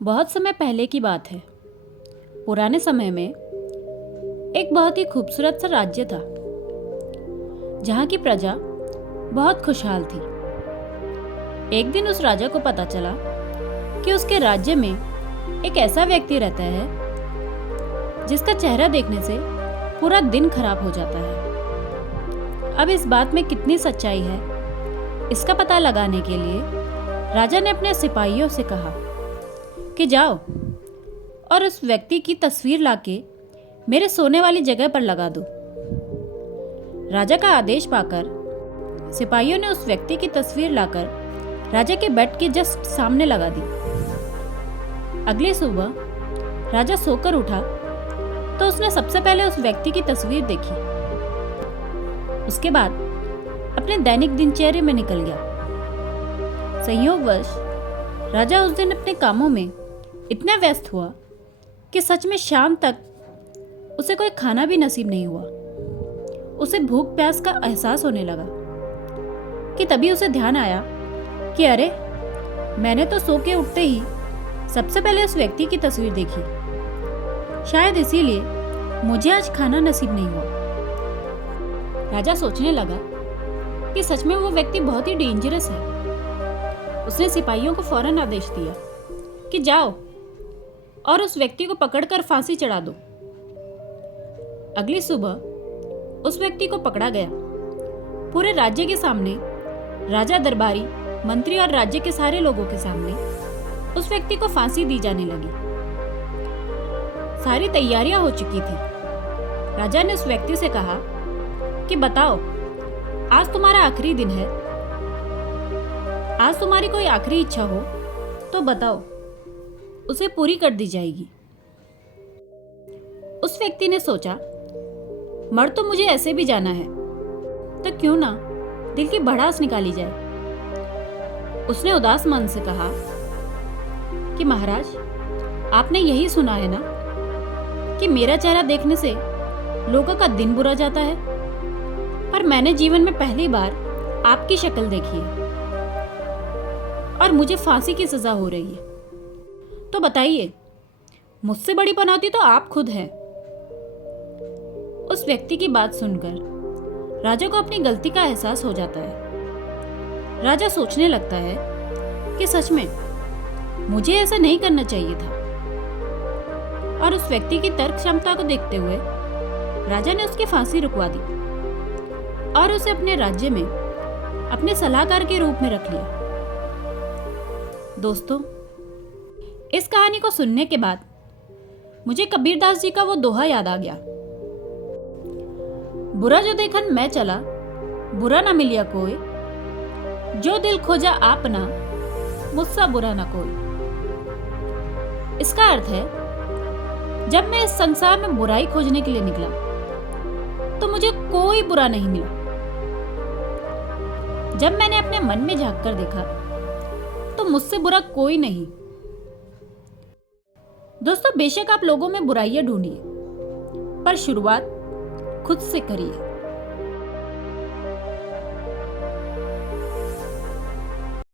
बहुत समय पहले की बात है। पुराने समय में एक बहुत ही खूबसूरत सा राज्य था जहाँ की प्रजा बहुत खुशहाल थी। एक दिन उस राजा को पता चला कि उसके राज्य में एक ऐसा व्यक्ति रहता है जिसका चेहरा देखने से पूरा दिन खराब हो जाता है। अब इस बात में कितनी सच्चाई है, इसका पता लगाने के लिए राजा ने अपने सिपाहियों से कहा कि जाओ और उस व्यक्ति की तस्वीर लाके मेरे सोने वाली जगह पर लगा दो। राजा का आदेश पाकर सिपाहियों ने उस व्यक्ति की तस्वीर लाकर राजा के बेड के जस्ट सामने लगा दी। अगली सुबह राजा सोकर उठा तो उसने सबसे पहले उस व्यक्ति की तस्वीर देखी। उसके बाद अपने दैनिक दिनचर्या में निकल गया। संयोगवश राजा उस दिन अपने कामों में इतना व्यस्त हुआ कि सच में शाम तक उसे कोई खाना भी नसीब नहीं हुआ। उसे भूख प्यास का एहसास होने लगा कि तभी उसे ध्यान आया कि अरे, मैंने तो सो के उठते ही सबसे पहले उस व्यक्ति की तस्वीर देखी। शायद इसीलिए मुझे आज खाना नसीब नहीं हुआ। राजा सोचने लगा कि सच में वो व्यक्ति बहुत ही डेंजरस है। उसने सिपाहियों को फौरन आदेश दिया कि जाओ और उस व्यक्ति को पकड़कर फांसी चढ़ा दो। अगली सुबह उस व्यक्ति को पकड़ा गया। पूरे राज्य के सामने, राजा, दरबारी, मंत्री और राज्य के सारे लोगों के सामने उस व्यक्ति को फांसी दी जाने लगी। सारी तैयारियां हो चुकी थी। राजा ने उस व्यक्ति से कहा कि बताओ, आज तुम्हारा आखिरी दिन है। आज तुम्हारी कोई आखिरी इच्छा हो तो बताओ, उसे पूरी कर दी जाएगी। उस व्यक्ति ने सोचा, मर तो मुझे ऐसे भी जाना है, तो क्यों ना दिल की भड़ास निकाली जाए। उसने उदास मन से कहा कि महाराज, आपने यही सुना है ना कि मेरा चेहरा देखने से लोगों का दिन बुरा जाता है, पर मैंने जीवन में पहली बार आपकी शक्ल देखी है और मुझे फांसी की सजा हो रही है। तो बताइए, मुझसे बड़ी पनौती तो आप खुद हैं। उस व्यक्ति की बात सुनकर राजा को अपनी गलती का एहसास हो जाता है। राजा सोचने लगता है कि सच में मुझे ऐसा नहीं करना चाहिए था। और उस व्यक्ति की तर्क क्षमता को देखते हुए राजा ने उसकी फांसी रुकवा दी और उसे अपने राज्य में अपने सलाहकार के रूप में रख लिया। दोस्तों, इस कहानी को सुनने के बाद मुझे कबीरदास जी का वो दोहा याद आ गया, बुरा जो देखन मैं चला, बुरा ना मिलिया कोई, जो दिल खोजा आपना, मुझसा बुरा ना कोई। इसका अर्थ है, जब मैं इस संसार में बुराई खोजने के लिए निकला तो मुझे कोई बुरा नहीं मिला। जब मैंने अपने मन में झांक कर देखा तो मुझसे बुरा कोई नहीं। दोस्तों, बेशक आप लोगों में बुराइयां ढूंढिए, पर शुरुआत खुद से करिए।